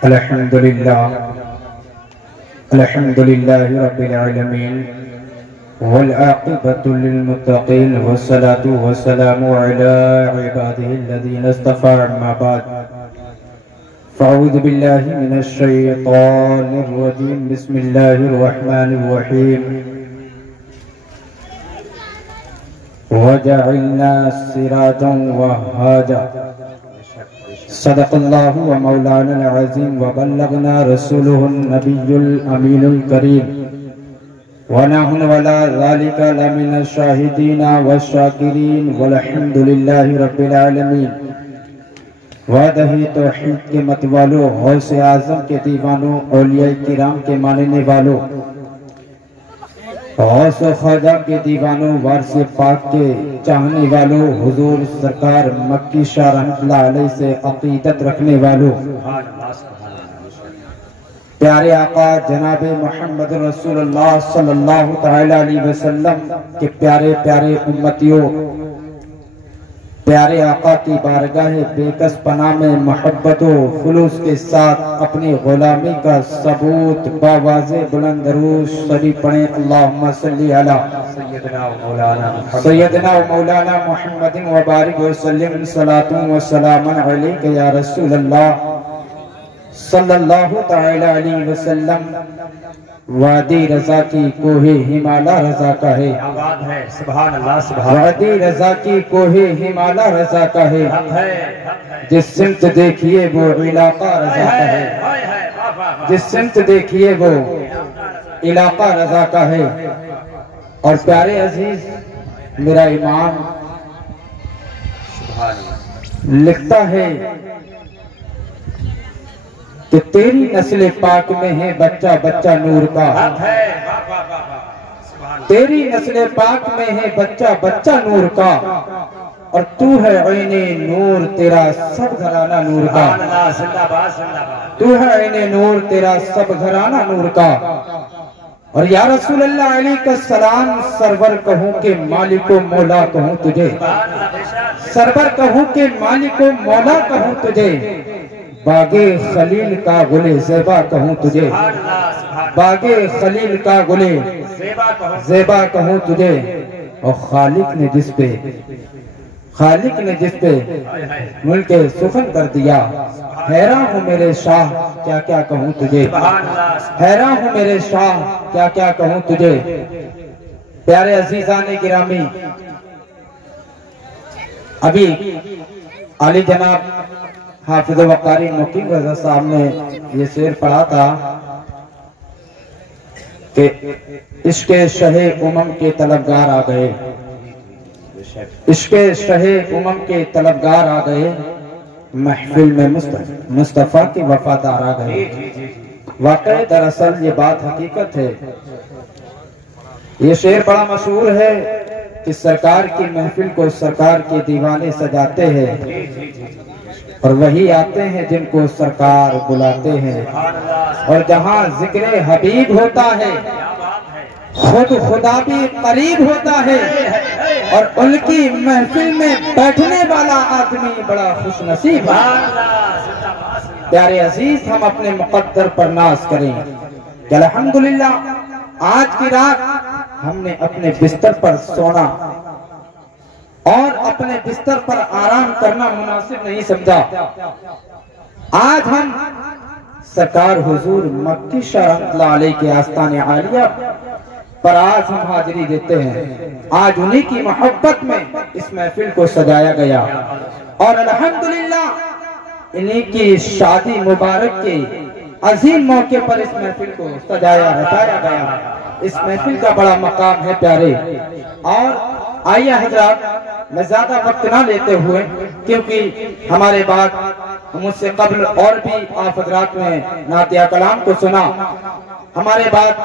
الحمد لله رب العالمين والعاقبة للمتقين والصلاة والسلام على عباده الذين اصطفى أما بعد فأعوذ بالله من الشيطان الرجيم بسم الله الرحمن الرحيم وجعلنا سراجا وهاجا صدق الله ومولانا العظيم وبلغنا رسوله النبي الأمين الكريم ونحن ولا ذلك لمن الشاهدين والشاكرين والحمد لله رب العالمين وعدہ توحید کے متوالو غوث اعظم کے دیوانوں اولیاء کرام کے ماننے والوں غوث و خواجہ کے دیوانوں وارث پاک کے چاہنے والوں حضور سرکار مکی شاہ رحمۃ اللہ علیہ سے عقیدت رکھنے والوں پیارے آقا جناب محمد رسول اللہ صلی اللہ تعالی علیہ وسلم کے پیارے پیارے امتیوں پیارے آقا کی بارگاہ بے کس پناہ میں محبت و خلوص کے ساتھ اپنی غلامی کا ثبوت باواضح بلند درود شریف پڑھیں اللہم صلی علی سیدنا و مولانا محمد وبارک وسلم صلاۃ و سلام علیک یا رسول اللہ صلی اللہ تعالی علیہ وسلم وادی رضا کی کوہ ہمالا رضا کا ہے سبحان اللہ وادی رضا کی کوہ ہمالا رضا کا ہے جس سمت دیکھیے وہ علاقہ رضا کا ہے جس سمت دیکھیے وہ علاقہ رضا کا ہے اور پیارے عزیز میرا امام لکھتا ہے کہ تیری نسل پاک میں ہے بچہ بچہ نور کا تیری نسل پاک میں ہے بچہ بچہ نور کا اور تو ہے عین نور تیرا سب گھرانہ نور کا تو ہے عین نور تیرا سب گھرانہ نور کا اور یا رسول اللہ علیہ السلام سرور کہوں کہ مالک و مولا کہوں تجھے سرور کہوں کہ مالک و مولا کہوں تجھے باغ خلیل کا گلے زیبا کہوں تجھے باغ خلیل کا گلے زیبا کہوں تجھے اور خالق نے جس پہ ملک سخن کر دیا حیران ہوں میرے شاہ کیا کیا کہوں تجھے حیران ہوں میرے شاہ کیا کیا کہوں تجھے پیارے عزیزان گرامی ابھی علی جناب حافظ وقاری مقیم رضا صاحب نے یہ شعر پڑھا تھا کہ عشق شہ امم کے طلبگار آ گئے عشق شہ امم کے طلبگار آ گئے محفل میں مصطفیٰ کی وفادار آ گئے واقع دراصل یہ بات حقیقت ہے یہ شعر بڑا مشہور ہے کہ سرکار کی محفل کو سرکار کے دیوانے سجاتے ہیں اور وہی آتے ہیں جن کو سرکار بلاتے ہیں اور جہاں ذکر حبیب ہوتا ہے خود خدا بھی قریب ہوتا ہے اور ان کی محفل میں بیٹھنے والا آدمی بڑا خوش نصیب ہے پیارے عزیز ہم اپنے مقدر پر ناز کریں کہ الحمدللہ آج کی رات ہم نے اپنے بستر پر سونا اور اپنے بستر پر آرام کرنا مناسب نہیں سمجھا آج ہم سرکار حضور مکی شاہ رحمۃ اللہ علیہ کے آستان عالیہ پر آج ہم حاضری دیتے ہیں آج انہی کی محبت میں اس محفل کو سجایا گیا اور الحمدللہ انہی کی شادی مبارک کے عظیم موقع پر اس محفل کو سجایا رچایا گیا اس محفل کا بڑا مقام ہے پیارے اور آئیے حضرات میں زیادہ وقت نہ لیتے ہوئے کیونکہ ہمارے بعد مجھ سے قبل اور بھی آپ حضرات نے نعتیہ کلام کو سنا ہمارے بعد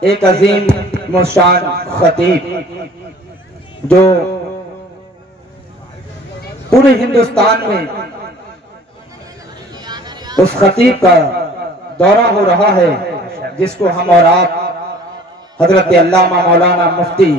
ایک عظیم مشان خطیب جو پورے ہندوستان میں اس خطیب کا دورہ ہو رہا ہے جس کو ہم اور آپ حضرت علامہ مولانا مفتی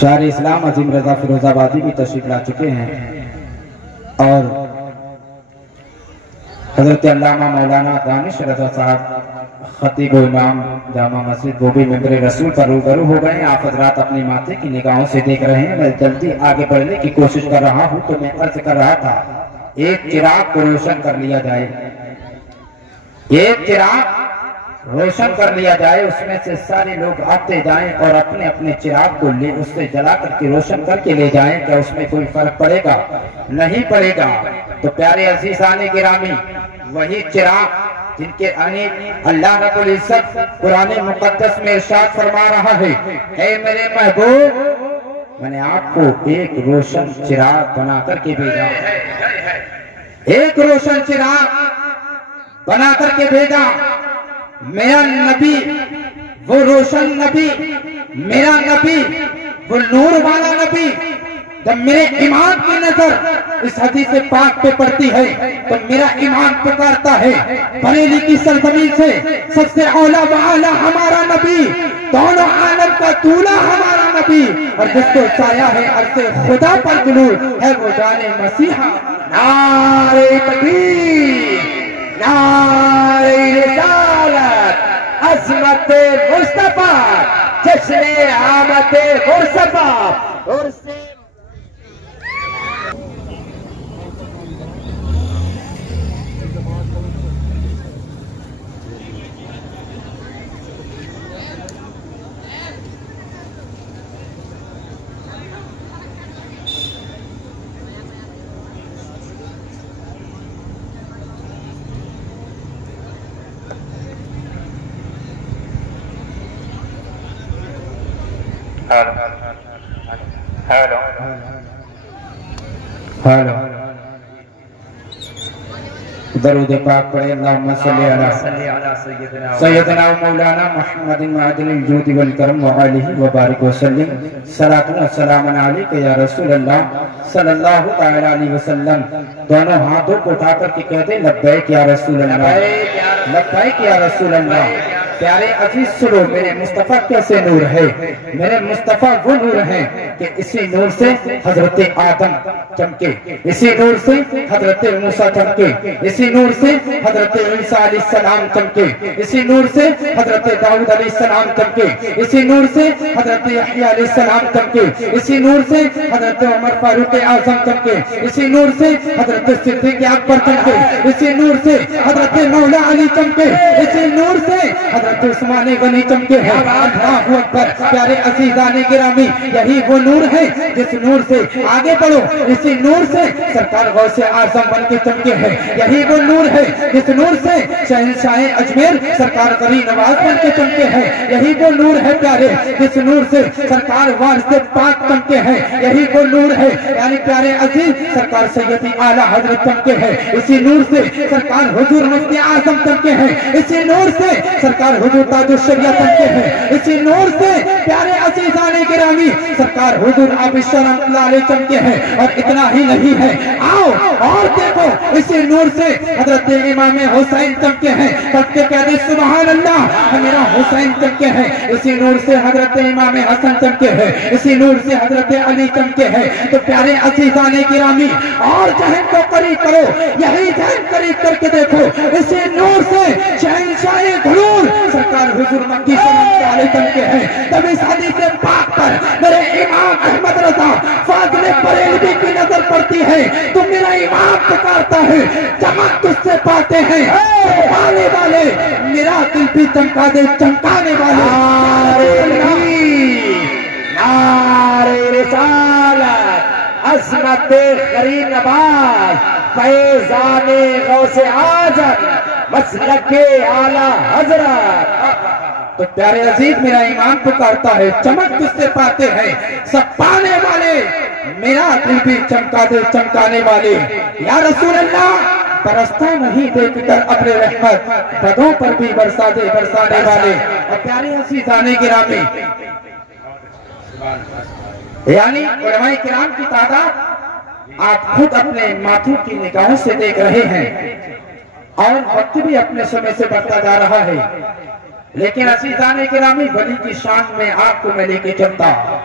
شاعر اسلام عظیم رضا فیروز آبادی بھی تشریف لا چکے ہیں اور حضرت علامہ مولانا دانش رضا صاحب خطیب و امام جامع مسجد وہ بھی ممبر رسول پر روبرو ہو گئے ہیں. آپ حضرات اپنی ماتھے کی نگاہوں سے دیکھ رہے ہیں. میں جلدی آگے بڑھنے کی کوشش کر رہا ہوں تو میں عرض کر رہا تھا ایک چراغ کو روشن کر لیا جائے, ایک چراغ روشن کر لیا جائے, اس میں سے سارے لوگ آتے جائیں اور اپنے اپنے چراغ کو لے اس سے جلا کر کے روشن کر کے لے جائیں. کیا اس میں کوئی فرق پڑے گا؟ نہیں پڑے گا. تو پیارے عزیزان گرامی, وہی چراغ جن کے اللہ رب العزت قرآن مقدس میں ارشاد فرما رہا ہے, اے میرے محبوب میں نے آپ کو ایک روشن چراغ بنا کر کے بھیجا, ایک روشن چراغ بنا کر کے بھیجا. میرا نبی وہ روشن نبی, میرا نبی وہ نور والا نبی. جب میرے ایمان کی نظر اس حدیث پاک پہ پڑتی ہے تو میرا ایمان پکارتا ہے بریلی کی سرزمین سے سب سے اولا و اعلی ہمارا نبی, دونوں عالم کا دولہا ہمارا نبی, اور جس کو سایہ ہے عرض خدا پر گلور ہے وہ جانے مسیحا. نعرہ تکبیر, نعرہ رسالت, عظمت مصطفیٰ, جشن آمد مصطفیٰ. اور سے درود پاک پڑھے. اللہم صلی علی سیدنا و مولانا محمد معدن الجود والکرم وآلہ وبارک وسلم. صلاۃ و سلام علیک یا رسول اللہ صلی اللہ تعالی علیہ وسلم. دونوں ہاتھوں کو اٹھا کر کے کہتے لبیک یا رسول اللہ, لبیک یا رسول اللہ. پیارے عزیز سنو, میرے مصطفیٰ کیسے نور ہے؟ میرے مصطفیٰ وہ نور ہیں کہ اسی نور سے حضرت آدم چمکے, اسی نور سے حضرت موسیٰ چمکے, اسی نور سے حضرت عیسیٰ علیہ السلام چمکے, اسی نور سے حضرت داؤد علیہ السلام چمکے, اسی نور سے حضرت یحییٰ علیہ السلام چمکے, اسی نور سے حضرت عمر فاروق اعظم چمکے, اسی نور سے حضرت صدیق اکبر چمکے, اسی نور سے حضرت مولا علی چمکے, اسی نور سے حضرت عثمان غنی چمکے ہیں. اللہ اکبر. پیارے عزیزان گرامی, یہی وہ نور ہے جس نور سے آگے بڑھو, اسی نور سے سرکار غوث اعظم بن کے چمکے ہیں. یہی وہ نور ہے جس نور سے شہنشاہ اجمیر سرکار غری نواز بن کے چمکے ہیں. یہی وہ نور ہے پیارے جس نور سے سرکار وارث پاک چمکے ہیں. یہی وہ نور ہے یعنی پیارے عزیز سرکار سیدی اعلیٰ حضرت چمکے ہیں. اسی نور سے سرکار حضور مفتی اعظم چمکے ہیں. اسی نور سے سرکار حضور تاج الشریعہ چمکے ہیں. اسی نور سے پیارے عزیزان گرامی سرکار حضور عابد رحمۃ اللہ علیہ چمکے ہیں. اور اتنا ہی نہیں ہے, آؤ اور دیکھو اسی نور سے حضرت امام حسین چمکے ہیں. سب کے کہتے سبحان اللہ, میرا حسین چمکے ہیں. اسی نور سے حضرت امام حسن چمکے ہیں. اسی نور سے حضرت علی چمکے ہیں. تو پیارے عزیزان گرامی اور ذہن کو قریب کرو, یہی ذہن قریب کر کے دیکھو, اسی نور سے شہنشاہ غرور سرکار حضور مکی صلی اللہ علیہ وسلم کے ہیں. تب اس حدیث پاک پر میرے امام احمد رضا فاضل بریلوی کی نظر پڑتی ہے تو میرا امام پکارتا ہے چمک تجھ سے پاتے ہیں چمکانے والے, میرا دل بھی چمکا دے چمکانے والے. نعرہ رسالت, عظمت غری نواز, فیضان غوث اعظم, مسلک اعلیٰ حضرت. تو پیارے عزیز میرا ایمان پکارتا ہے چمک تجھ سے پاتے ہیں سب پانے والے, میرا دل بھی چمکا دے چمکانے والے. یا رسول اللہ برستا نہیں دیکھ کر اپنے رحمت, بدوں پر بھی برسا دے برسانے والے. اور پیارے عزیزان گرامی یعنی علماء کرام کی تعداد آپ خود اپنے ماتھوں کی نگاہوں سے دیکھ رہے ہیں اور وقت بھی اپنے سمے سے بڑھتا جا رہا ہے. لیکن عزیزان گرامی ولی کی شان میں آپ کو میں لے کے چلتا